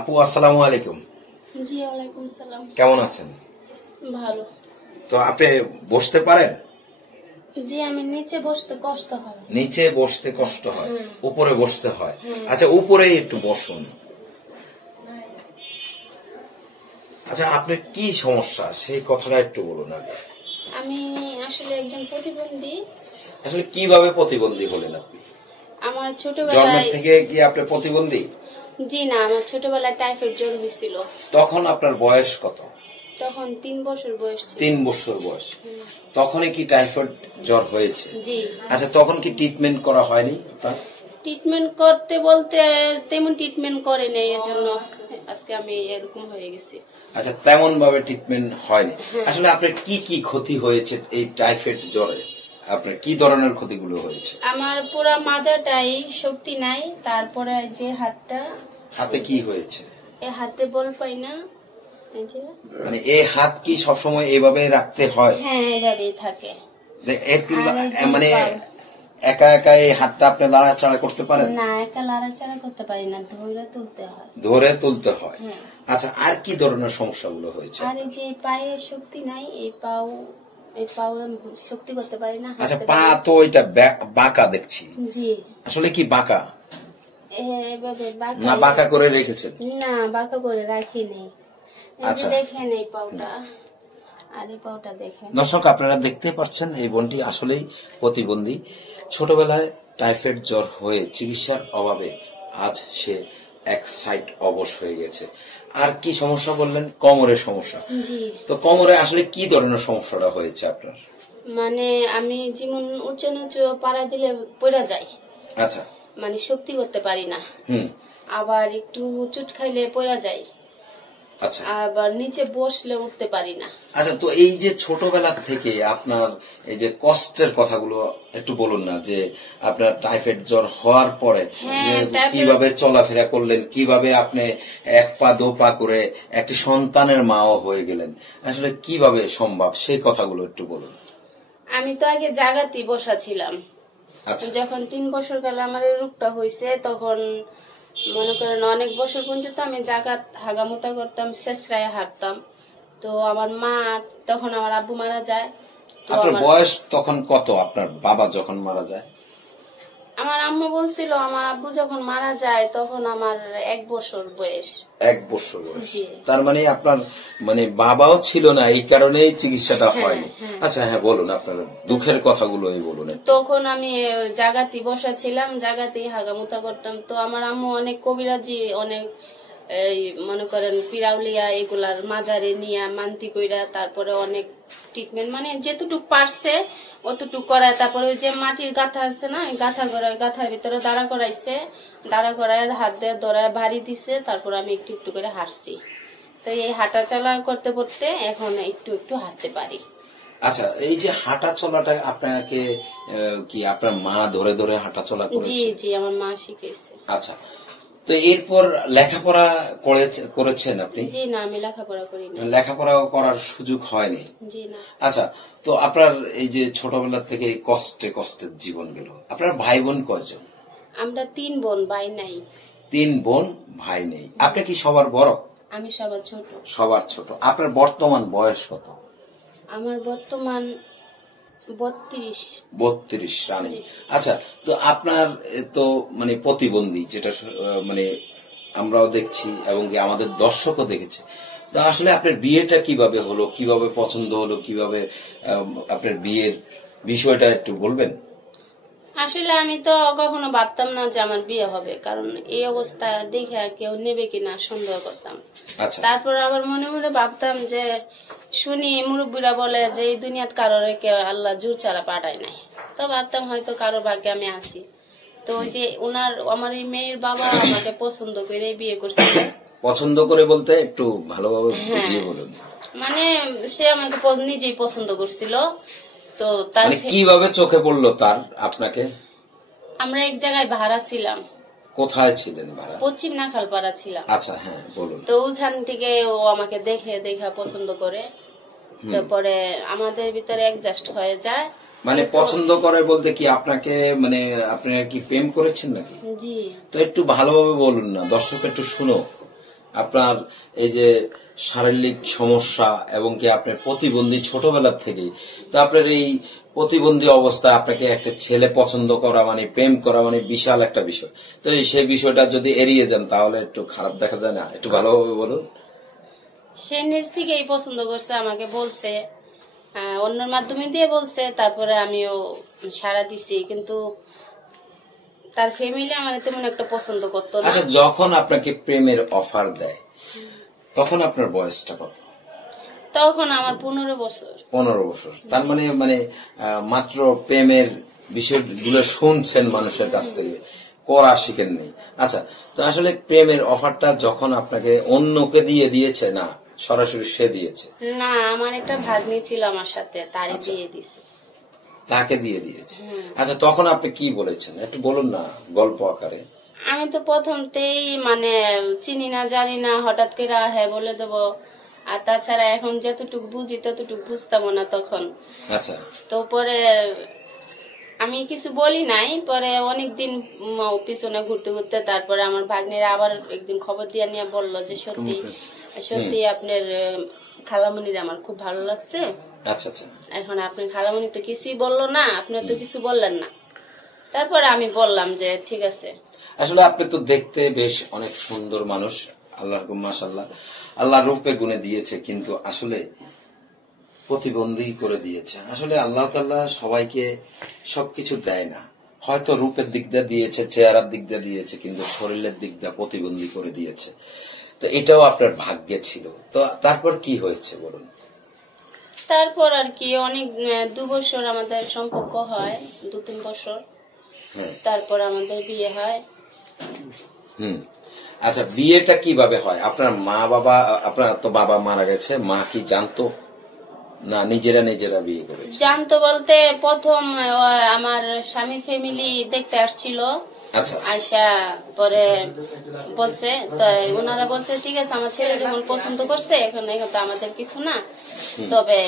আপু আসসালামু আলাইকুম। জি ওয়ালাইকুম সালাম। কেমন আছেন? ভালো। তো আপনি বসতে পারেন? জি আমি নিচে বসতে কষ্ট হয়। নিচে বসতে কষ্ট হয়, উপরে বসতে হয়। আচ্ছা উপরে একটু বসুন। আচ্ছা আপনার কি সমস্যা সেই কথাটা একটু বলুন আগে। আমি আসলে একজন প্রতিবন্ধী। আসলে কিভাবে প্রতিবন্ধী হলেন আপনি? আমার জন্মের ছোটবেলায় থেকে কি আপনি প্রতিবন্ধী? জি না, আমার ছোটবেলায় টাইফয়েড জ্বর হয়েছিল। তখন আপনার বয়স কত? তখন 3 বছর বয়স ছিল। 3 বছর বয়স। তখনই কি টাইফয়েড জ্বর হয়েছে? জি। আচ্ছা তখন কি ট্রিটমেন্ট করা হয়নি আপনার? ট্রিটমেন্ট করতে বলতে তেমন ট্রিটমেন্ট করে নেই, এজন্য আজকে আমি এরকম হয়ে গেছি। আচ্ছা তেমন ভাবে ট্রিটমেন্ট হয়নি। আসলে আপনার কি কি ক্ষতি হয়েছে এই টাইফয়েড জ্বরে? আপনার কি ধরনের ক্ষতিগুলো হয়েছে? আমার পুরা মাজাটাই শক্তি নাই, তারপরে যে হাতটা, হাতে কি হয়েছে? এই হাতে বল পাই না, এই যে মানে এই হাত কি সবসময় এভাবে রাখতে হয়? হ্যাঁ এভাবেই থাকে। একটু আর এই যে মানে পা। একা একা এই হাতটা আপনি লাড়াচাড়া করতে পারেন? না একা লাড়াচাড়া করতে পারি না, ধরে তুলতে হয়। ধরে তুলতে হয়। হ্যাঁ। আচ্ছা আর কি ধরনের সমস্যাগুলো হয়েছে? আর এই যে পায়ে শক্তি নাই, এই পাও শক্তি করতে পারি না। আচ্ছা হাঁটতে পা পারি না। তো এটা বাঁকা দেখছি, জি আসলে কি বাঁকা এভাবে না বাঁকা করে রেখেছেন? না বাঁকা করে রাখি নেই। আচ্ছা। দেখেন এই পাওটা আর এই পাওটা দেখেন। দর্শক আপনারা দেখতে পাচ্ছেন এই বোনটি আসলেই প্রতিবন্ধী। ছোটবেলায় টাইফয়েড জ্বর হয়ে চিকিৎসার অভাবে আজ সে এক সাইড অবশ হয়ে গেছে। আর কি সমস্যা বললেন? কোমরের সমস্যা। জি। তো কোমরে আসলে কি ধরনের সমস্যাটা হয়েছে আপনার? মানে আমি যেমন উঁচু নিচু পাড়া দিলে পড়া যাই, আচ্ছা। মানে শক্তি করতে পারি না। হুম। আবার একটু চুট খাইলে পড়া যায়। আচ্ছা। আবার নিচে বসলে উঠতে পারি না। আচ্ছা তো এই যে ছোটবেলা থেকে আপনার এই যে কষ্টের কথাগুলো একটু বলুন না, যে আপনার টাইফয়েড জ্বর হওয়ার পরে যে কিভাবে চলাফেরা করলেন, কিভাবে আপনি এক পা দো পা করে একটি সন্তানের মাও হয়ে গেলেন, আসলে কিভাবে সম্ভব সেই কথাগুলো একটু বলুন। আমি তো আগে জাগাতেই বসা ছিলাম। আচ্ছা। যখন 3 বছর কালে আমার এই রোগটা হয়েছে, তখন মনে করেন অনেক বছর পর্যন্ত আমি জাগাত হাগামোতা করতাম, শেষরায় হাঁটতাম। তো আমার মা, তখন আমার আব্বু মারা যায়। তো আপনার বয়স তখন কত আপনার বাবা যখন মারা যায়? আমার আম্মু বলছিল আমার আব্বু যখন মারা যায় তখন আমার 1 বছর বয়স। 1 বছর বয়স। তার মানে আপনার মানে বাবাও ছিল না, এই কারণেই চিকিৎসাটা হয়নি। আচ্ছা হ্যাঁ বলুন আপনার দুঃখের কথাগুলোই বলুন। তখন আমি জাগাতি বসা ছিলাম, জাগাতেই হাগামুতা করতাম। তো আমার আম্মু অনেক কবিরাজি, অনেক এই মনে করেন পিরাউলিয়া এগুলার মাজারে নিয়ে মান্তি কইরা, তারপরে অনেক ট্রিটমেন্ট, মানে যেতটুক পারছে অতটুক করায়। তারপরে ওই যে মাটির গাথা আছে না, গাথা করায়, গাথার ভিতরে দাঁড়া করাইছে, দাঁড়া করায় হাত দিয়ে ধরায় ভারী দিছে, তারপর আমি একটু একটু করে হাঁটছি। তো এই হাঁটা চলা করতে করতে এখন একটু একটু হাঁটতে পারি। আচ্ছা এই যে হাঁটা চলাটা আপনাকে কি আপনার মা ধরে ধরে হাঁটা চলা করেছে? জি জি আমার মা শিখেছে। আচ্ছা তো এরপর লেখাপড়া করেছেন আপনি? জি না আমি লেখাপড়া করি না। লেখাপড়া করার সুযোগ হয়নি? জি না। আচ্ছা তো আপনার এই যে ছোটবেলা থেকে কষ্টে কষ্টের জীবন গেল, আপনার ভাই বোন কয়জন? আমরা 3 বোন, ভাই নাই। 3 বোন ভাই নেই। আপনি কি সবার বড়? আমি সবার ছোট। সবার ছোট। আপনার বর্তমান বয়স কত? আমার বর্তমান 32। 32 রানিং। আচ্ছা তো আপনার তো মানে প্রতিবন্ধী, যেটা মানে আমরাও দেখছি এবং আমাদের দর্শকও দেখেছে। তো আসলে আপনার বিয়েটা কিভাবে হলো, কিভাবে পছন্দ হলো, কিভাবে আপনার বিয়ের বিষয়টা একটু বলবেন? আসলে আমি তো কখনো ভাবতাম না যে আমার বিয়ে হবে, কারণ এই অবস্থা দেখে কেউ নেবে কিনা সন্দেহ করতাম। আচ্ছা। তারপর আবার মনে মনে ভাবতাম যে শুনি মুরব্বীরা বলে যে এই দুনিয়াত কারোর কেউ আল্লাহ জোর ছাড়া পাঠায় নাই, তো ভাবতাম হয়তো কারোর ভাগ্যে আমি আছি। তো ওই যে আমার এই মেয়ের বাবা আমাকে পছন্দ করে বিয়ে করছে। পছন্দ করে বলতে একটু ভালোভাবে বুঝিয়ে বলুন। মানে সে আমাকে নিজেই পছন্দ করছিল। তো তার মানে কিভাবে চোখে পড়লো তার আপনাকে? আমরা এক জায়গায় ভাড়া ছিলাম। কোথায় ছিলেন ভাড়া? পশ্চিম নাখালপাড়া ছিলাম। আচ্ছা হ্যাঁ বলুন। তো ওইখান থেকে ও আমাকে দেখা পছন্দ করে, তারপরে আমাদের ভিতরে অ্যাডজাস্ট হয়ে যায়। মানে পছন্দ করে বলতে কি আপনাকে, মানে আপনারা কি প্রেম করেছেন নাকি? জি। তো একটু ভালোভাবে বলুন না, দর্শক একটু শুনো আপনার এই যে শারীরিক সমস্যা এবং কি আপনার প্রতিবন্ধী ছোটবেলার থেকেই, তো আপনার এই প্রতিবন্ধী অবস্থায় আপনাকে একটা ছেলে পছন্দ করা মানে প্রেম করা মানে বিশাল একটা বিষয়। তো সেই বিষয়টা যদি এড়িয়ে যান তাহলে একটু খারাপ দেখা যায় না? একটু ভালোভাবে বলুন। সে নিজ থেকেই পছন্দ করছে, আমাকে বলছে, অন্যের মাধ্যমে দিয়ে বলছে, তারপরে আমিও সাড়া দিছি, কিন্তু তার ফ্যামিলি আমার তেমন একটা পছন্দ করতো না। আচ্ছা, যখন আপনাকে প্রেমের অফার দেয় তখন আপনার বয়সটা কত? তখন আমার 15 বছর। 15 বছর। তার মানে মাত্র প্রেমের বিষয়গুলো শুনছেন মানুষের কাছ থেকে, করা শিখেন নেই। আচ্ছা, তো আসলে প্রেমের অফারটা যখন আপনাকে অন্যকে দিয়ে দিয়েছে না সরাসরি সে দিয়েছে? না, আমার একটা ভাগ্নি ছিল আমার সাথে, তারই দিয়ে দিছে। তাকে দিয়ে দিয়েছে। আচ্ছা, তখন আপনি কি বলেছেন একটু বলুন না গল্প আকারে। আমি তো প্রথমতেই মানে চিনি না জানি না, হঠাৎ করে হ্যাঁ বলে দেবো। আর তাছাড়া এখন যতটুকু বুঝি ততটুকু বুঝতাম না তখন। আচ্ছা, তো পরে আমি কিছু বলি নাই, পরে অনেকদিন পিছনে ঘুরতে ঘুরতে তারপরে আমার ভাগ্নিরা আবার একদিন খবর দিয়ে নিয়ে বললো যে সত্যি সত্যি আপনার খালামণির আমার খুব ভালো লাগছে। আচ্ছা আচ্ছা। এখন আপনি খালামণি তো কিছুই বললো না, আপনি তো কিছু বললেন না। তারপরে আমি বললাম যে ঠিক আছে। আসলে আপনি তো দেখতে বেশ অনেক সুন্দর মানুষ, আল্লাহর মাশাআল্লাহ, আল্লাহ রূপে গুণে দিয়েছে, কিন্তু আসলে প্রতিবন্ধী করে দিয়েছে। আসলে আল্লাহ তাআলা সবাইকে সবকিছু দেয় না, হয়তো রূপের দিক দিয়ে দিয়েছে, চেহারার দিক দিয়ে দিয়েছে, কিন্তু শরীরের দিক দিয়ে প্রতিবন্ধী করে দিয়েছে। তো এটাও আপনার ভাগ্যে ছিল। তো তারপর কি হয়েছে বলুন। তারপর আর কি অনেক 2 বছর আমাদের সম্পর্ক হয়, 2-3 বছর। তারপর আমাদের বিয়ে হয়। আচ্ছা, বিয়েটা কিভাবে হয়? আপনার মা বাবা, আপনার তো বাবা মারা গেছে, মা কি জানতো না নিজেরা বিয়ে করেছে? জানতো বলতে প্রথম আমার স্বামীর ফ্যামিলি দেখতে আসছিল। আচ্ছা, আয়সা পরে বলছে, তো ওনারা বলছে ঠিক আছে আমার ছেলে যেমন পছন্দ করছে, এখন তো আমাদের কিছু না, তবে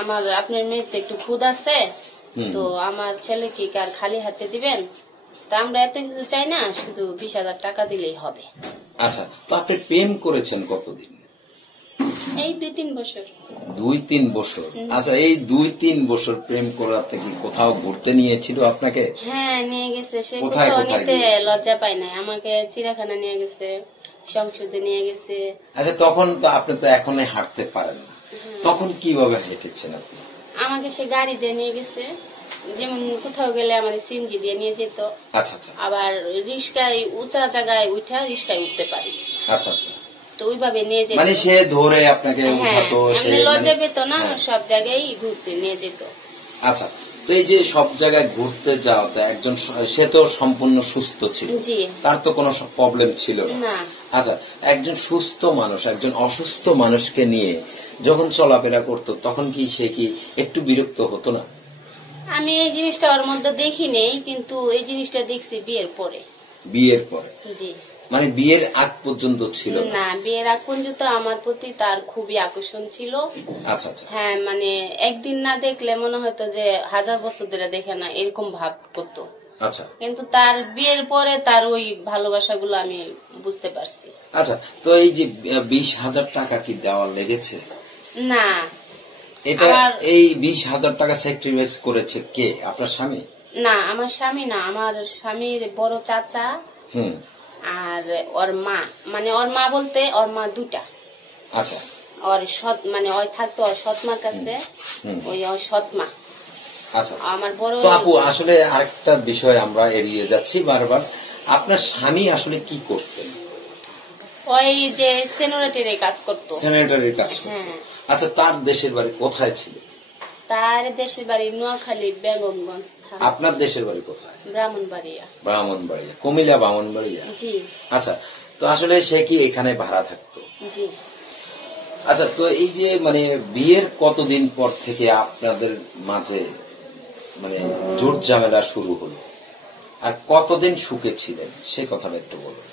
আমার আপনার মেয়ের তো একটু খুদ আছে, তো আমার ছেলে কি কার খালি হাতে দিবেন, তা আমরা এত কিছু চাই না, শুধু 20,000 টাকা দিলেই হবে। আচ্ছা, তো আপনি প্রেম করেছেন কতদিন? এই 2-3 বছর। 2-3 বছর। আচ্ছা, এই 2-3 বছর প্রেম করাতে কি কোথাও ঘুরতে নিয়েছিল আপনাকে? হ্যাঁ, নিয়ে গেছে। সে কোথায় কোথায় নিতে লজ্জা পায় না, আমাকে চিড়িয়াখানা নিয়ে গেছে, সংসদে নিয়ে গেছে। আচ্ছা, তখন তো আপনি তো এখনো হাঁটতে পারেন না, তখন কিভাবে হেঁটেছেন আপনি? আমাকে সে গাড়ি দিয়ে নিয়ে গেছে, যেমন কোথাও গেলে আমাদের সিএনজি দিয়ে নিয়ে যেত। আচ্ছা আচ্ছা। আবার রিস্কায় উঁচা জায়গায় উঠা রিস্কায় উঠতে পারি। আচ্ছা আচ্ছা। তো ওইভাবে নিয়ে যেত, মানে সে ধরে আপনাকে উঠাতো, সে লজ্জা পেত না, সব জায়গায় ঘুরতে নিয়ে যেত। আচ্ছা, তো এই যে সব জায়গায় ঘুরতে যাওয়াতে একজন, সে তো সম্পূর্ণ সুস্থ ছিল, তার তো কোনো প্রবলেম ছিল না। আচ্ছা, একজন সুস্থ মানুষ একজন অসুস্থ মানুষকে নিয়ে যখন চলাফেরা করতো তখন কি সে কি একটু বিরক্ত হতো না? আমি এই জিনিসটা ওর মধ্যে দেখিনি, কিন্তু এই জিনিসটা দেখছি বিয়ের পরে। বিয়ের পরে? জি। মানে বিয়ের আগ পর্যন্ত ছিল না, বিয়ের আগ পর্যন্ত আমার প্রতি তার খুবই আকর্ষণ ছিল। আচ্ছা আচ্ছা। হ্যাঁ, মানে একদিন না দেখলে মনে হতো যে 1000 বছর ধরে দেখে না, এরকম ভাব করতো। আচ্ছা, কিন্তু তার বিয়ের পরে তার ওই ভালোবাসাগুলো আমি বুঝতে পারছি। আচ্ছা, তো এই যে 20,000 টাকা কি দেওয়া লেগেছে? না, এটা এই 20,000 টাকা স্যাক্রিফাইস করেছে কে? আপনার স্বামী? না, আমার স্বামী না, আমার স্বামীর বড় চাচা আর ওর মা। মানে ওর মা বলতে ওর মা 2টা। আচ্ছা। ওর সৎ মানে ওই থাকতো ওর সৎ মার কাছে, ওই ওর সৎ মা। আচ্ছা, আমার বড়। তো আপু আসলে আরেকটা বিষয় আমরা এড়িয়ে যাচ্ছি বারবার, আপনার স্বামী আসলে কি করতেন? ওই যে সেনারেটরির কাজ করতো। সেনারেটরির কাজ করতেন। আচ্ছা, তার দেশের বাড়ি কোথায় ছিল? তার দেশের বাড়ি নোয়াখালী, বেগমগঞ্জ। আপনার দেশের বাড়ি কোথায়? ব্রাহ্মণবাড়িয়া। ব্রাহ্মণবাড়িয়া, কুমিল্লা ব্রাহ্মণবাড়িয়া। জি। আচ্ছা, তো আসলে সে কি এখানে ভাড়া থাকতো? জি। আচ্ছা, তো এই যে মানে বিয়ের কতদিন পর থেকে আপনাদের মাঝে মানে জোট ঝামেলা শুরু হলো, আর কতদিন সুখে ছিলেন সে কথাটা একটু বলুন।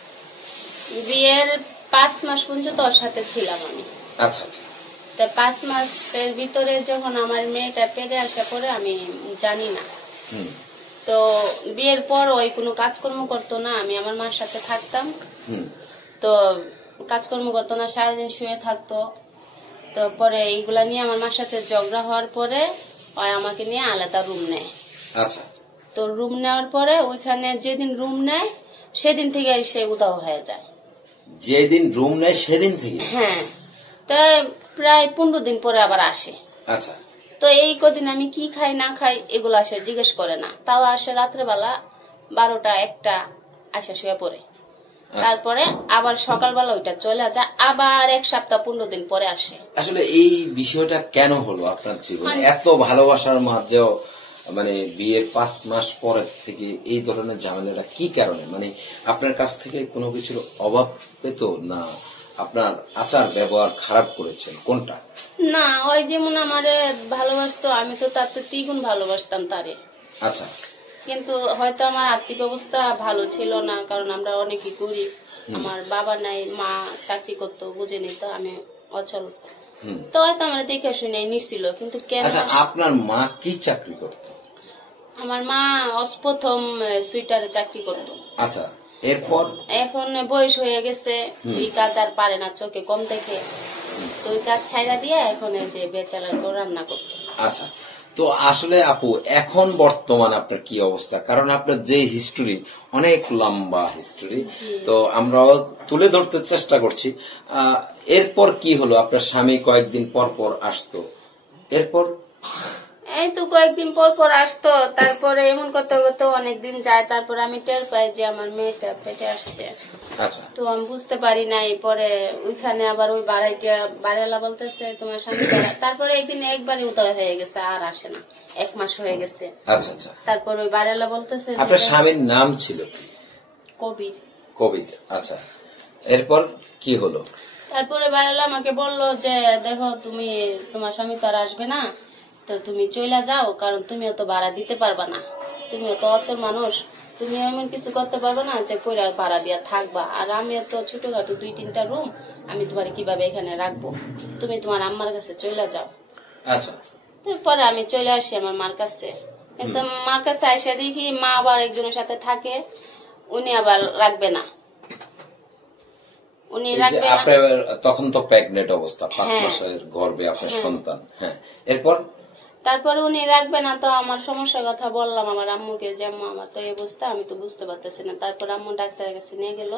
বিয়ের 5 মাস পর্যন্ত ওর সাথে ছিলাম আমি। আচ্ছা আচ্ছা। তা 5 মাসের ভিতরে যখন আমার মেয়েটা পেটে আসা পরে আমি জানি না, তো বিয়ের পর ওই কোনো কাজকর্ম করতো না, আমি আমার মার সাথে থাকতাম। তো কাজকর্ম করতো না, সারাদিন শুয়ে থাকতো। তো পরে এইগুলা নিয়ে আমার মার সাথে ঝগড়া হওয়ার পরে আমাকে নিয়ে আলাদা রুম নেয়। আচ্ছা। তো রুম নেওয়ার পরে ওইখানে যেদিন রুম নেয় সেদিন থেকে সে উধাও হয়ে যায়। যেদিন রুম নেয় সেদিন থেকে? হ্যাঁ। তো প্রায় 15 দিন পরে আবার আসে। আচ্ছা। তো এই কদিন আমি কি খাই না খাই এগুলো আসে জিজ্ঞেস করে না, তাও আসে রাত্রেবেলা 12টা 1টা আসে শুয়ে পড়ে। তারপরে আবার সকালবেলা ওইটা চলে যায়, আবার 1 সপ্তাহ 15 দিন পরে আসে। আসলে এই বিষয়টা কেন হলো আপনার জীবনে? এত ভালোবাসার মাঝেও মানে বিয়ের 5 মাস পরের থেকে এই ধরনের ঝামেলাটা কি কারণে? মানে আপনার কাছ থেকে কোনো কিছুর অভাব পেত না আপনার আচার ব্যবহার খারাপ করেছেন, কোনটা? না, ওই যেমন আমারে ভালোবাসতো, আমি তো তার 3 গুণ ভালোবাসতাম তারে। আচ্ছা। কিন্তু হয়তো আমার আর্থিক অবস্থা ভালো ছিল না, কারণ আমরা অনেকই গরিব। আমার বাবা নাই, মা চাকরি করতো, বুঝে নিত আমি অচল। তো হয়তো আমার দেখে শুনে নিছিল, কিন্তু কেন? আচ্ছা, আপনার মা কি চাকরি করতো? আমার মা প্রথম সুইটারে চাকরি করতো। আচ্ছা, এরপর? এখন বয়স হয়ে গেছে, ওই কাজ আর পারে না, চোখে কম দেখে। তো ওই কাজ ছাইড়া দিয়ে এখন যে বেচালার করে রান্না করতো। আচ্ছা, তো আসলে আপু এখন বর্তমান আপনার কি অবস্থা? কারণ আপনার যে হিস্টোরি অনেক লম্বা হিস্টোরি, তো আমরাও তুলে ধরতে চেষ্টা করছি। এরপর কি হলো? আপনার স্বামী কয়েকদিন পর পর আসতো, এরপর? এই তো কয়েকদিন পর পর আসতো, তারপরে এমন করতে করতে অনেকদিন যায়, তারপরে আমি টের পাই যে আমার মেয়েটা পেটে আসছে। আচ্ছা। তো আমি বুঝতে পারি নাই, পরে ওইখানে আবার ওই বাড়াইলা বলতেছে তোমার স্বামী তারপরে একদিন একবারই উদয় হয়ে গেছে, আর আসে না, 1 মাস হয়ে গেছে। আচ্ছা আচ্ছা। তারপর ওই বাড়াইলা বলতেছে আপনার স্বামীর নাম ছিল কি? কবির। কবির, আচ্ছা। এরপর কি হলো? তারপরে বাড়াইলা আমাকে বললো যে দেখো তুমি, তোমার স্বামী তো আর আসবে না, তো তুমি চলে যাও, কারণ তুমিও তো ভাড়া দিতে পারবা না, তুমিও তো অচল মানুষ, তুমি এমন কিছু করতে পারবে না যে কইরা ভাড়া দিয়া থাকবা, আর আমি তো ছোটখাটো 2-3টা রুম, আমি তোমার কিভাবে এখানে রাখবো, তুমি তোমার আম্মার কাছে চলে যাও। আচ্ছা। পরে আমি চলে আসি আমার মার কাছে, কিন্তু মার কাছে আইসা দেখি মা আবার একজনের সাথে থাকে, উনি আবার রাখবে না, উনি রাখবে না। তখন তো প্রেগনেন্ট অবস্থা, 5 মাসের গর্ভে আপনার সন্তান। হ্যাঁ, এরপর? তারপরে উনি রাখবে না, তো আমার সমস্যার কথা বললাম আমার আম্মুকে যে আম্মু আমার তো এই অবস্থা, আমি তো বুঝতে পারতেছি না। তারপর আম্মু ডাক্তারের কাছে নিয়ে গেল,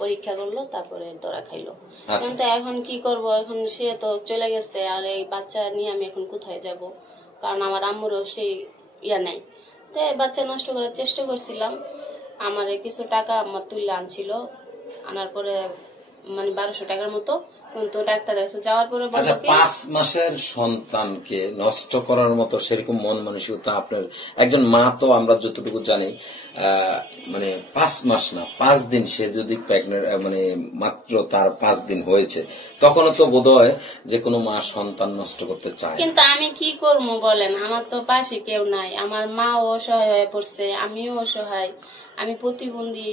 পরীক্ষা করলো, তারপরে ধরা খাইলো। কিন্তু এখন কি করব, এখন সে তো চলে গেছে, আর এই বাচ্চা নিয়ে আমি এখন কোথায় যাব? কারণ আমার আম্মুরও সেই ইয়া নাই। তো বাচ্চা নষ্ট করার চেষ্টা করছিলাম, আমার কিছু টাকা আমার তুলে আনছিল, আনার পরে মানে 1200 টাকার মতো, কিন্তু ডাক্তারের কাছে যাওয়ার পরে বলল কি 5 মাসের সন্তানকে নষ্ট করার মতো সেরকম মন মানসিকতা আপনার একজন মা, তো আমরা যতটুকু জানি মানে 5 মাস না 5 দিন সে যদি প্রেগনেন্ট মানে মাত্র তার 5 দিন হয়েছে, তখনও তো বোধ হয় যে কোনো মা সন্তান নষ্ট করতে চায়। কিন্তু আমি কি করবো বলেন, আমার তো পাশে কেউ নাই, আমার মাও অসহায় হয়ে পড়ছে, আমিও অসহায়, আমি প্রতিবন্ধী।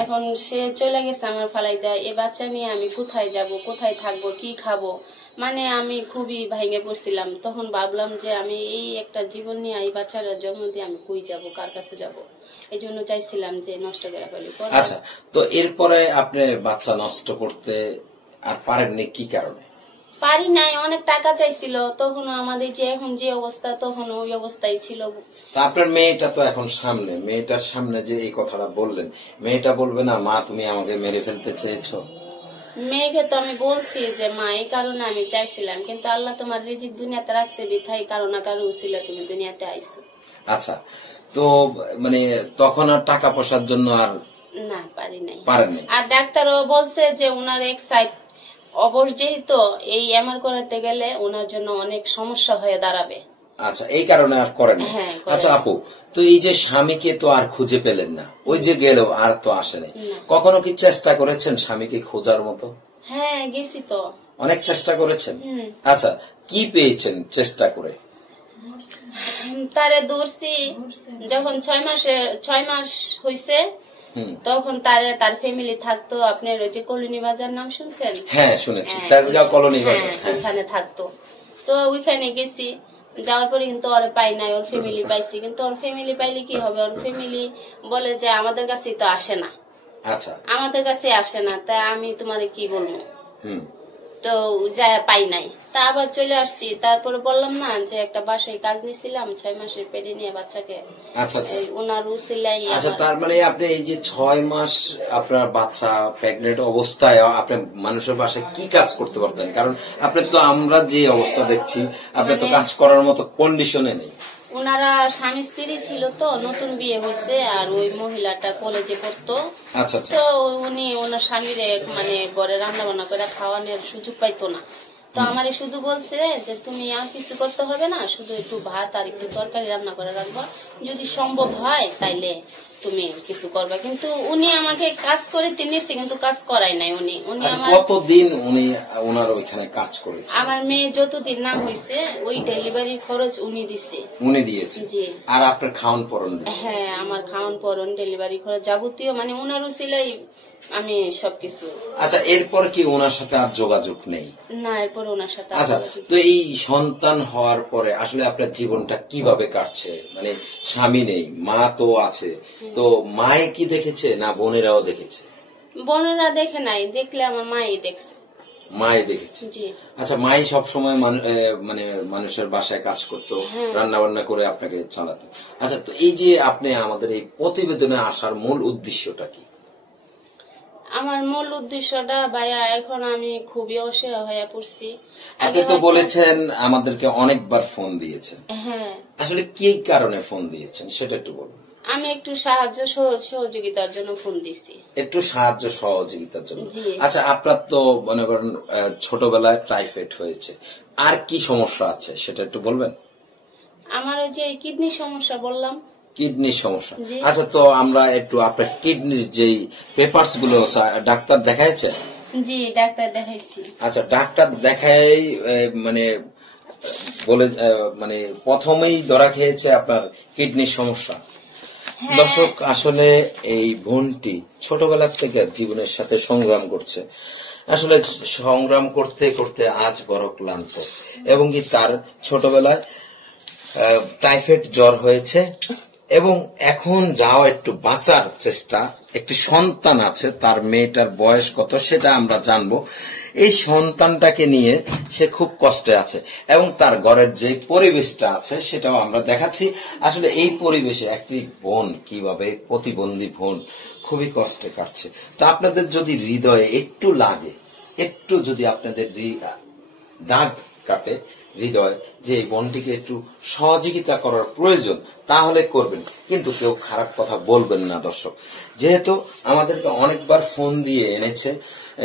এখন সে চলে গেছে আমার ফালাই দেয়, এ বাচ্চা নিয়ে আমি কোথায় যাব, কোথায় থাকবো, কি খাবো, মানে আমি খুবই ভেঙে পড়ছিলাম। তখন ভাবলাম যে আমি এই একটা জীবন নিয়ে এই বাচ্চার জন্ম দিয়ে আমি কই যাব, কার কাছে যাব, এই জন্য চাইছিলাম যে নষ্ট করে ফেলি। আচ্ছা, তো এরপরে আপনি বাচ্চা নষ্ট করতে আর পারেননি কি কারণে? পারি নাই, অনেক টাকা চাইছিল, তখন আমাদের যে এখন যে অবস্থা তখন ওই অবস্থায় ছিল। আপনার মেয়েটা তো এখন সামনে, মেয়েটার সামনে যে এই কথাটা বললেন, মেয়েটা বলবে না মা তুমি আমাকে মেরে ফেলতে চেয়েছো? মেয়েকে তো আমি বলছি যে মা এই কারণে আমি চাইছিলাম, কিন্তু আল্লাহ তোমার রিজিক দুনিয়াতে রাখছে বিধাই কারো না কারো উছিলা তুমি দুনিয়াতে আইছো। আচ্ছা, তো মানে তখন আর টাকা পয়সার জন্য আর না পারি নাই, পারেননি। আর ডাক্তারও বলছে যে ওনার এক সাইড অবশ, যেহেতু এই এমআর করাতে গেলে ওনার জন্য অনেক সমস্যা হয়ে দাঁড়াবে। আচ্ছা, এই কারণে আর করেন। আচ্ছা আপু, তো এই যে স্বামীকে তো আর খুঁজে পেলেন না, ওই যে গেল আর তো আসেনি, কখনো কি চেষ্টা করেছেন স্বামীকে খোঁজার মতো? হ্যাঁ গেছি তো, অনেক চেষ্টা করেছেন। আচ্ছা, কি পেয়েছেন চেষ্টা করে? তারে দৌড়ছি যখন 6 মাস হয়েছে, তখন তার ফ্যামিলি থাকতো আপনার ওই যে কলোনি বাজার, নাম শুনছেন? হ্যাঁ শুনেছি, তেজগাঁও কলোনি বাজার, ওইখানে থাকতো। তো ওইখানে গেছি, যাওয়ার পরে কিন্তু ওর পাই নাই, ওর ফ্যামিলি পাইছি, কিন্তু ওর ফ্যামিলি পাইলে কি হবে, ওর ফ্যামিলি বলে যে আমাদের কাছে তো আসে না, আচ্ছা, আমাদের কাছে আসে না, তাই আমি তোমারে কি বলবো। হুম, তো যা পাই নাই, তা আবার চলে আসছি। তারপরে বললাম না যে একটা বাসায় কাজ নিয়েছিলাম 6 মাসের পেটে নিয়ে বাচ্চাকে, আচ্ছা, আচ্ছা, ওনার উসিলাই আচ্ছা। তার মানে আপনি এই যে 6 মাস আপনার বাচ্চা প্রেগনেন্ট অবস্থায় আপনি মানুষের বাসায় কি কাজ করতে পারতেন? কারণ আপনি তো, আমরা যে অবস্থা দেখছি, আপনি তো কাজ করার মতো কন্ডিশনে নেই। ওনারা স্বামী স্ত্রী ছিল, তো নতুন বিয়ে হয়েছে, আর ওই মহিলাটা কলেজে পড়তো। আচ্ছা, আচ্ছা, তো উনি ওনার স্বামীর মানে ঘরে রান্না বান্না করে খাওয়ানোর সুযোগ পাইতো না। তো আমারে শুধু বলছে যে তুমি আর কিছু করতে হবে না, শুধু একটু ভাত আর একটু তরকারি রান্না করে রাখবা, যদি সম্ভব হয় তাইলে তুমি কিছু করবা। কিন্তু উনি আমাকে কাজ করে নিয়েছে, কিন্তু কাজ করাই নাই উনি। আমার কতদিন উনি ওনার ওইখানে কাজ করেছে? আমার মেয়ে যতদিন নাম হয়েছে ওই ডেলিভারির খরচ উনি দিছে। উনি দিয়েছে? জি। আর আপনার খাওয়ান পরন? হ্যাঁ, আমার খাওয়ান পরন, ডেলিভারি খরচ যাবতীয়, মানে ওনার উসিলাই আমি সবকিছু। আচ্ছা, এরপর কি ওনার সাথে আর যোগাযোগ নেই? না, এরপর ওনার সাথে। আচ্ছা, তো এই সন্তান হওয়ার পরে আসলে আপনার জীবনটা কিভাবে কাটছে? মানে স্বামী নেই, মা তো আছে, তো মায়ে কি দেখেছে না বোনেরাও দেখেছে? বোনেরা দেখে নাই, দেখলে আমার মাই দেখছে। মাই দেখেছে? জি। আচ্ছা, মাই সবসময় মানে মানুষের বাসায় কাজ করতো, রান্না বান্না করে আপনাকে চালাতো। আচ্ছা, তো এই যে আপনি আমাদের এই প্রতিবেদনে আসার মূল উদ্দেশ্যটা কি? আমার মূল উদ্দেশ্যটা ভাইয়া, এখন আমি খুবই অসহায় হয়ে পড়ছি। আপনি তো বলেছেন আমাদেরকে অনেকবার ফোন দিয়েছেন। হ্যাঁ। আসলে কি কারণে ফোন দিয়েছেন সেটা একটু বলুন। আমি একটু সাহায্য সহযোগিতার জন্য ফোন দিছি। একটু সাহায্য সহযোগিতার জন্য? জি। আচ্ছা, আপনার তো মনে করেন ছোটবেলায় টাইফয়েড হয়েছে, আর কি সমস্যা আছে সেটা একটু বলবেন? আমার ওই যে কিডনি সমস্যা বললাম। কিডনির সমস্যা? আচ্ছা, তো আমরা একটু আপনার কিডনির যেই পেপারস গুলো ডাক্তার দেখাইছে? জি, ডাক্তার দেখাইছি। আচ্ছা, ডাক্তার দেখাই মানে বলে মানে প্রথমেই ধরা খেয়েছে আপনার কিডনির সমস্যা। দর্শক, আসলে এই বোনটি ছোটবেলা থেকে জীবনের সাথে সংগ্রাম করছে। আসলে সংগ্রাম করতে করতে আজ বড় ক্লান্ত, এবং কি তার ছোটবেলায় টাইফয়েড জ্বর হয়েছে, এবং এখন যাও একটু বাঁচার চেষ্টা। একটি সন্তান আছে, তার মেয়েটার বয়স কত সেটা আমরা জানবো। এই সন্তানটাকে নিয়ে সে খুব কষ্টে আছে, এবং তার ঘরের যে পরিবেশটা আছে সেটাও আমরা দেখাচ্ছি। আসলে এই পরিবেশে একটি বোন কিভাবে, প্রতিবন্ধী বোন খুবই কষ্টে কাটছে। তো আপনাদের যদি হৃদয়ে একটু লাগে, একটু যদি আপনাদের দাগ কাটে হৃদয় যে এই বোনটিকে একটু সহযোগিতা করার প্রয়োজন, তাহলে করবেন, কিন্তু কেউ খারাপ কথা বলবেন না। দর্শক, যেহেতু আমাদেরকে অনেকবার ফোন দিয়ে এনেছে,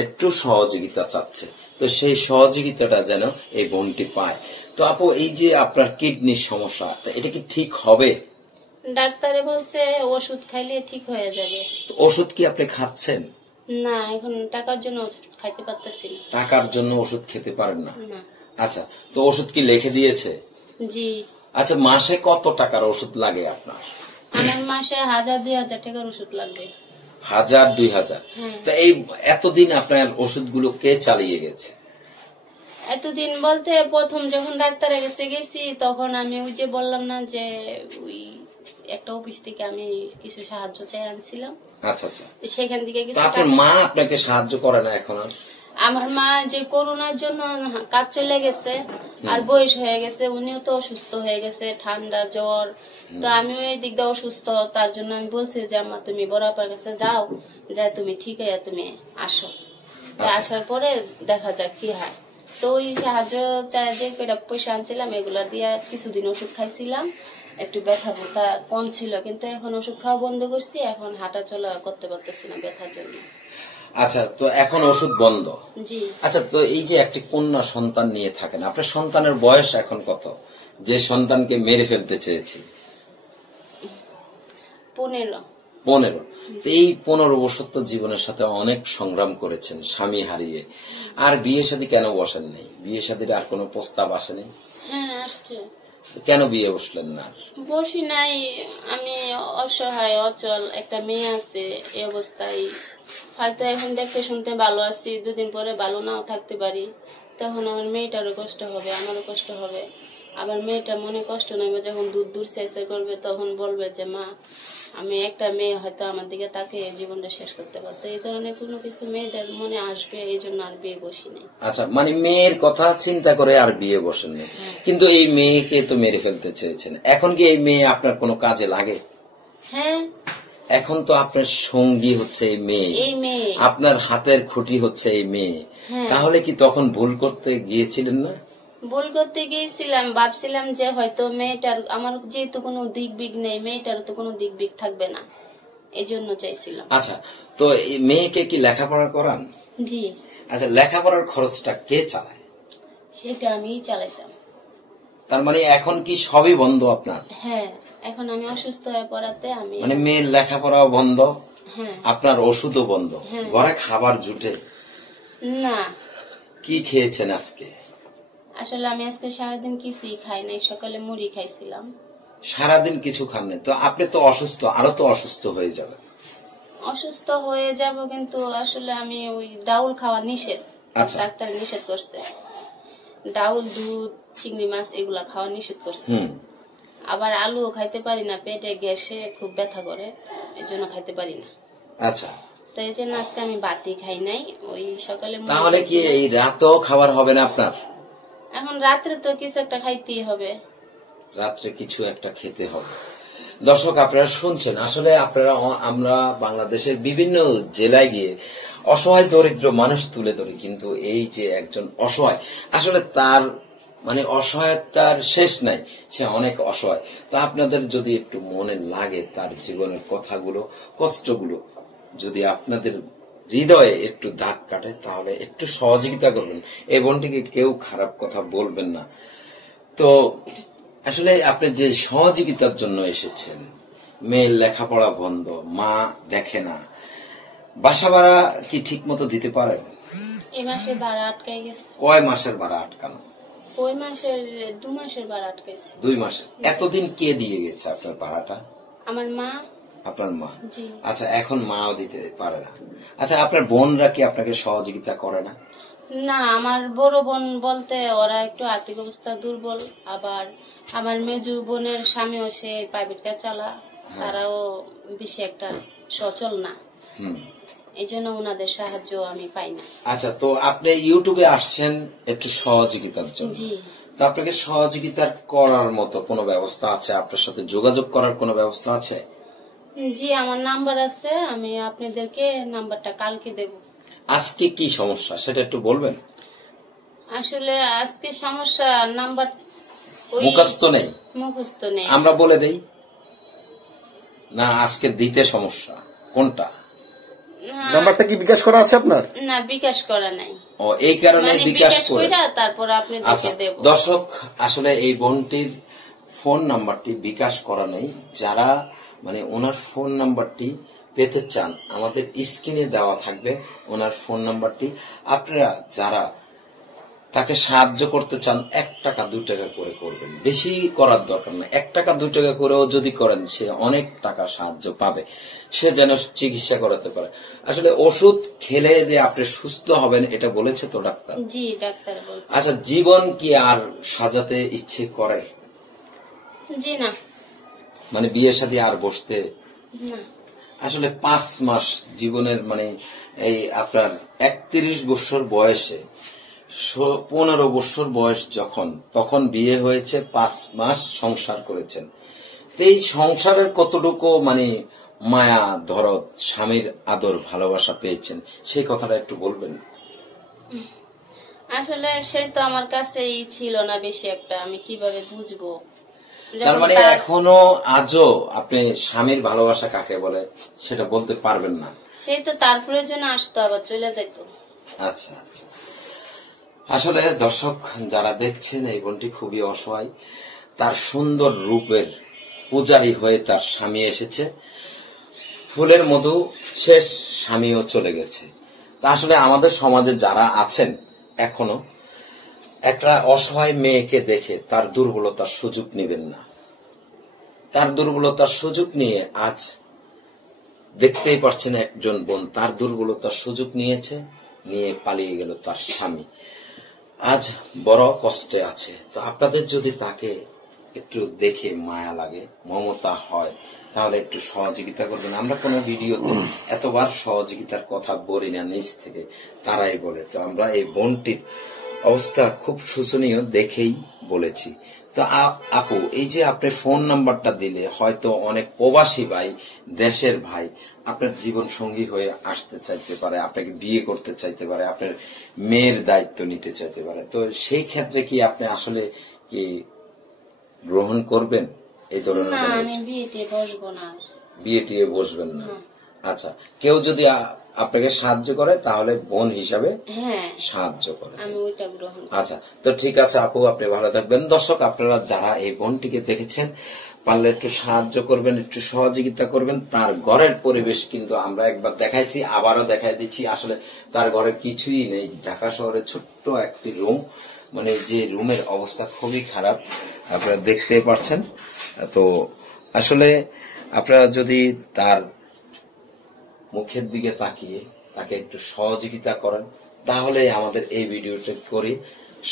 একটু সহযোগিতা চাচ্ছে, তো সেই সহযোগিতাটা যেন এই বোনটি পায়। তো আপু, এই যে আপনার কিডনির সমস্যা, এটা কি ঠিক হবে? ডাক্তারে বলছে ওষুধ খাইলে ঠিক হয়ে যাবে। ওষুধ কি আপনি খাচ্ছেন? না, এখন টাকার জন্য ওষুধ খাইতে পারতেছি না। টাকার জন্য ওষুধ খেতে পারেন না? আচ্ছা, তো ওষুধ কি লিখে দিয়েছে? জি। আচ্ছা, মাসে কত টাকার ওষুধ লাগে আপনার? আমার মাসে 1000-2000 টাকার ওষুধ লাগবে। 1000-2000? তা এই এতদিন আপনার ওষুধগুলো কে চালিয়ে গেছে? এতদিন বলতে প্রথম যখন ডাক্তারের কাছে গেছি, তখন আমি ওই যে বললাম না যে ওই একটা অফিস থেকে আমি কিছু সাহায্য চাই আনছিলাম। আচ্ছা, আচ্ছা। সেখান থেকে কিছু আপনার মা আপনাকে সাহায্য করে না এখন আর? আমার মা যে করোনার জন্য কাজ চলে গেছে, আর বয়স হয়ে গেছে, উনিও তো অসুস্থ হয়ে গেছে, ঠান্ডা জ্বর। তো আমিও এই দিক দিয়ে অসুস্থ, তার জন্য আমি বলছি যে আম্মা তুমি বড় আপার কাছে যাও, যাই তুমি ঠিক হয়ে তুমি আসো। আসার পরে দেখা যাক কি হয়। তো ওই সাহায্য চাই যে কয়টা পয়সা আনছিলাম, এগুলা দিয়ে কিছুদিন ওষুধ খাইছিলাম, একটু ব্যথা ব্যথা কম ছিল, কিন্তু এখন ওষুধ খাওয়া বন্ধ করছি, এখন হাঁটা চলা করতে পারতেছি না ব্যথার জন্য। আচ্ছা, তো এখন ওষুধ বন্ধ? জি। আচ্ছা, তো এই যে একটি কন্যা সন্তান নিয়ে থাকেন, আপনার সন্তানের বয়স এখন কত? যে সন্তানকে মেরে ফেলতে চেয়েছি? 15। এই 15 বছর তো জীবনের সাথে অনেক সংগ্রাম করেছেন, স্বামী হারিয়ে। আর বিয়ে শাদী কেন বসেন নাই? বিয়ে শাদীর আর কোনো প্রস্তাব আসেনি? হ্যাঁ, আসছে। কেন বিয়ে বসলেন না? বসি নাই, আমি অসহায় অচল, একটা মেয়ে আছে, এই অবস্থায় হয়তো এখন দেখতে শুনতে ভালো আছি, দুদিন পরে ভালো নাও থাকতে পারি, তখন আমার মেয়েটারও কষ্ট হবে, আমারও কষ্ট হবে। আবার মেয়েটার মনে কষ্ট নেবে, যখন দূর দূর চেষ্টা করবে, তখন বলবে যে মা আমি একটা মেয়ে হয়তো আমার দিকে তাকে জীবনটা শেষ করতে পারতো, এই ধরনের কোনো কিছু মেয়েদের মনে আসবে, এই জন্য আর বিয়ে বসি নাই। আচ্ছা, মানে মেয়ের কথা চিন্তা করে আর বিয়ে বসেন না, কিন্তু এই মেয়েকে তো মেরে ফেলতে চেয়েছেন। এখন কি এই মেয়ে আপনার কোনো কাজে লাগে? হ্যাঁ, এখন তো আপনার সঙ্গী হচ্ছে এই মেয়ে, আপনার হাতের খুঁটি হচ্ছে এই মেয়ে। তাহলে কি তখন ভুল করতে গিয়েছিলেন না? ভুল করতে গিয়েছিলাম, ভাবছিলাম যে হয়তো মেয়েটার, আমার যেহেতু কোনো দিক বিগ নেই, মেয়েটার তো কোনো দিক বিগ থাকবে না, এই জন্য চাইছিলাম। আচ্ছা, তো এই মেয়েকে কি লেখাপড়া করান? জি। আচ্ছা, লেখাপড়ার খরচটা কে চালায়? সেটা আমিই চালাইতাম। তার মানে এখন কি সবই বন্ধ আপনার? হ্যাঁ, এখন আমি অসুস্থ হয়ে পড়াতে আমি, মানে মেয়ের লেখাপড়াও বন্ধ, হ্যাঁ, আপনার ওষুধও বন্ধ, ঘরে খাবার জুটে না। কি খেয়েছেন আজকে? আসলে আমি আজকে সারাদিন কিছুই খাই নাই, সকালে মুড়ি খাইছিলাম। সারাদিন কিছু খান নাই তো? আপনি তো অসুস্থ, আরো তো অসুস্থ হয়ে যাবেন। অসুস্থ হয়ে যাব, কিন্তু আসলে আমি ওই ডাউল খাওয়া নিষেধ, ডাক্তার নিষেধ করছে। ডাউল, দুধ, চিংড়ি মাছ এগুলা খাওয়া নিষেধ করছে। আবার আলুও খাইতে পারি না, পেটে গ্যাসে খুব ব্যথা করে, এই জন্য খাইতে পারি না। আচ্ছা, তো এই জন্য আজকে আমি বাতি খাই নাই, ওই সকালে। তাহলে কি এই রাতেও খাবার হবে না আপনার? এখন রাত্রে তো কিছু একটা খাইতেই হবে, রাত্রে কিছু একটা খেতে হবে। দর্শক, আপনারা শুনছেন, আসলে আপনারা, আমরা বাংলাদেশের বিভিন্ন জেলায় গিয়ে অসহায় দরিদ্র মানুষ তুলে ধরি, কিন্তু এই যে একজন অসহায়, আসলে তার মানে অসহায়তার শেষ নাই, সে অনেক অসহায়। তা আপনাদের যদি একটু মনে লাগে তার জীবনের কথাগুলো, কষ্টগুলো যদি আপনাদের হৃদয়ে একটু দাগ কাটে, তাহলে একটু সহযোগিতা করবেন। এই বোনটিকে কেউ খারাপ কথা বলবেন না। তো আসলে আপনি যে সহযোগিতার জন্য এসেছেন, মেয়ের লেখাপড়া বন্ধ, মা দেখে না, বাসা ভাড়া কি ঠিক মতো দিতে পারেন? এই মাসের ভাড়া আটকাই গেছে। কয় মাসের ভাড়া আটকানো? ওই মাসের 2 মাসের ভাড়া আটকাইছে। 2 মাসের? এতদিন কে দিয়ে গেছে আপনার ভাড়াটা? আমার মা। আপনার মা? জি। আচ্ছা, এখন মাও দিতে পারে না। আচ্ছা, আপনার বোনরা কি আপনাকে সহযোগিতা করে না? না, আমার বড় বোন বলতে ওরা একটু আর্থিক অবস্থা দুর্বল, আবার আমার মেজু বোনের স্বামীও সে প্রাইভেট কার চালা, তারাও বেশি একটা সচল না, এই জন্য ওনাদের সাহায্য আমি পাই না। আচ্ছা, তো আপনি ইউটিউবে আসছেন একটু সহযোগিতার জন্য, জি। তো আপনাকে সহযোগিতা করার মতো কোনো ব্যবস্থা আছে? আপনার সাথে যোগাযোগ করার কোনো ব্যবস্থা আছে? জি, আমার নাম্বার আছে, আমি আপনাদেরকে নাম্বারটা কালকে দেব। আজকে কি সমস্যা সেটা একটু বলবেন? আসলে আজকে সমস্যা নাম্বার মুখস্থ নেই, মুখস্থ নেই। আমরা বলে দেই না, আজকে দিতে সমস্যা কোনটা? নাম্বারটা কি বিকাশ করা আছে আপনার? না, বিকাশ করা নাই। ও, এই কারণে বিকাশ করে তারপর আপনি দেব। দর্শক, আসলে এই বোনটির ফোন নাম্বারটি বিকাশ করা নেই। যারা মানে ওনার ফোন নাম্বারটি পেতে চান, আমাদের স্ক্রিনে দেওয়া থাকবে ওনার ফোন নাম্বারটি। আপনারা যারা তাকে সাহায্য করতে চান, 1 টাকা 2 টাকা করে করবেন, বেশি করার দরকার না। 1 টাকা 2 টাকা করেও যদি করেন, সে অনেক টাকা সাহায্য পাবে, সে যেন চিকিৎসা করাতে পারে। আসলে ওষুধ খেলে যে আপনি সুস্থ হবেন এটা বলেছে তো ডাক্তার? জি, ডাক্তার বলছে। আচ্ছা, জীবন কি আর সাজাতে ইচ্ছে করে? জি না। মানে বিয়ে শাদী আর বসতে না। আসলে 5 মাস জীবনের, মানে এই আপনার 31 বছর বয়সে 15 বছর বয়স যখন, তখন বিয়ে হয়েছে, 5 মাস সংসার করেছেন। এই সংসারের কতটুকু মানে মায়া, দরদ, স্বামীর আদর, ভালোবাসা পেয়েছেন, সেই কথাটা একটু বলবেন? আসলে সে তো আমার কাছেই ছিল না বেশি একটা, আমি কিভাবে বুঝবো? তার মানে এখনো আজও আপনি স্বামীর ভালোবাসা কাকে বলে সেটা বলতে পারবেন না? সে তো তার প্রয়োজনে আসতো, আবার চলে যেত। আচ্ছা আচ্ছা, আসলে দর্শক যারা দেখছেন, এই বোনটি খুবই অসহায়। তার সুন্দর রূপের পূজারী হয়ে তার স্বামী এসেছে, ফুলের মধু শেষ, স্বামীও চলে গেছে। তা আসলে আমাদের সমাজে যারা আছেন, এখনো একটা অসহায় মেয়েকে দেখে তার দুর্বলতার সুযোগ নেবেন না। তার দুর্বলতার সুযোগ নিয়ে আজ দেখতেই পারছেন একজন বোন তার দুর্বলতার সুযোগ নিয়েছে, নিয়ে পালিয়ে গেল তার স্বামী। আজ বড় কষ্টে আছে। তো আপনাদের যদি তাকে একটু দেখে মায়া লাগে, মমতা হয়, তাহলে একটু সহযোগিতা করবেন। আমরা কোনো ভিডিওতে এতবার সহযোগিতার কথা বলি না, নিজ থেকে তারাই বলে। তো আমরা এই বোনটির অবস্থা খুব শোচনীয় দেখেই বলেছি। তো আপু, এই যে আপনি ফোন নাম্বারটা দিলে, হয়তো অনেক প্রবাসী ভাই, দেশের ভাই আপনার জীবন সঙ্গী হয়ে আসতে চাইতে পারে, আপনাকে বিয়ে করতে চাইতে পারে, আপনার মেয়ের দায়িত্ব নিতে চাইতে পারে। তো সেই ক্ষেত্রে কি আপনি আসলে কি গ্রহণ করবেন এই ধরনের? না, আমি বিয়েতে বসবো না। বিয়েটি বসবেন না? আচ্ছা, কেউ যদি আপনাকে সাহায্য করে তাহলে বোন হিসাবে সাহায্য করে, আমি ওইটা গ্রহণ। আচ্ছা, তো ঠিক আছে আপু, আপনি ভালো থাকবেন। দর্শক, আপনারা যারা এই বোনটিকে দেখেছেন, পারলে একটু সাহায্য করবেন, একটু সহযোগিতা করবেন। তার ঘরের পরিবেশ কিন্তু আমরা একবার দেখাইছি, আবারও দেখাই দিচ্ছি। আসলে তার ঘরে কিছুই নেই, ঢাকা শহরে ছোট্ট একটি রুম, মানে যে রুমের অবস্থা খুবই খারাপ, আপনারা দেখতে পাচ্ছেন। তো আসলে আপনারা যদি তার মুখের দিকে তাকিয়ে তাকে একটু সহযোগিতা করেন, তাহলে আমাদের এই ভিডিওটা করে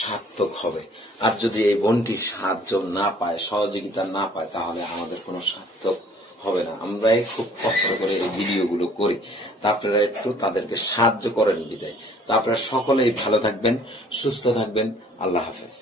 সার্থক হবে। আর যদি এই বোনটি সাহায্য না পায়, সহযোগিতা না পায়, তাহলে আমাদের কোনো সার্থক হবে না। আমরাই খুব কষ্ট করে এই ভিডিওগুলো করি, তা আপনারা একটু তাদেরকে সাহায্য করেন বিদায়। তা আপনারা সকলেই ভালো থাকবেন, সুস্থ থাকবেন। আল্লাহ হাফেজ।